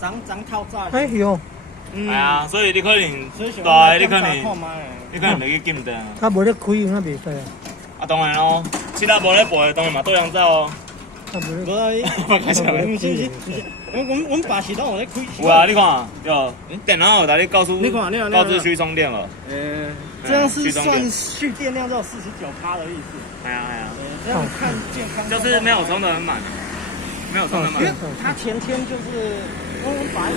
长透早。哎哟，系啊，所以你可能所以想大，你可能袂去禁灯。他无咧开，那袂使啊。啊，当然咯，其他无咧背，当然嘛对人走哦。他无咧。无，开始不是，阮爸是拢有咧开。有啊，你看，有电脑有带你告诉你看告知区充电了。这样是算蓄电量只有49%的意思。哎呀哎呀，这样看健康。就是没有充的很满，没有充的满。因为他前天就是我爸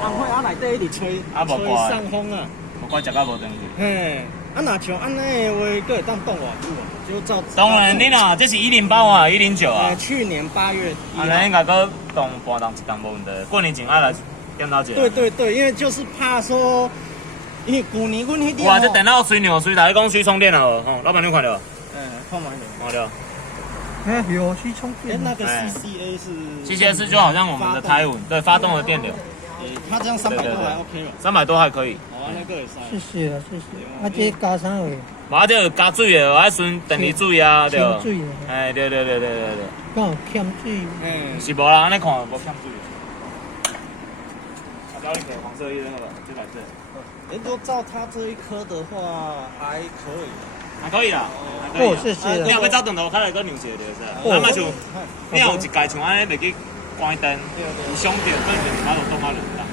红会内底一直吹上风啊，无怪食到无登去。嘿，若像安尼的话，佫会当冻偌久啊？就照。当然，你若这是108啊，109啊。去年8月。那应该佫冻半冻一冻无问题。过年前爱来检查一下。对，因为就是怕说，因为旧年阮迄点。哇，这电脑吹牛吹，大家讲吹充电了哦，老板你看到？看慢点。看到。哎，有去充电。那个 CCA 是。CCA 就好像我们的胎稳，对，发动的电流。它这样300多还 OK 了。300多还可以。哦，那个也是。谢谢啊，谢谢。啊，这加啥货？嘛，这加水的，爱顺电离水啊，对。欠水。哎，对。刚好欠水。是无啦，安尼看无欠水。啊，教你给黄色一那个，就来这。如果照它这一颗的话，还可以。还可以啦，哦，谢谢。你后要走长途，较来个牛舌就是。咱嘛像，你有一届像安尼袂去关灯，有伤着，可能马路冻啊了。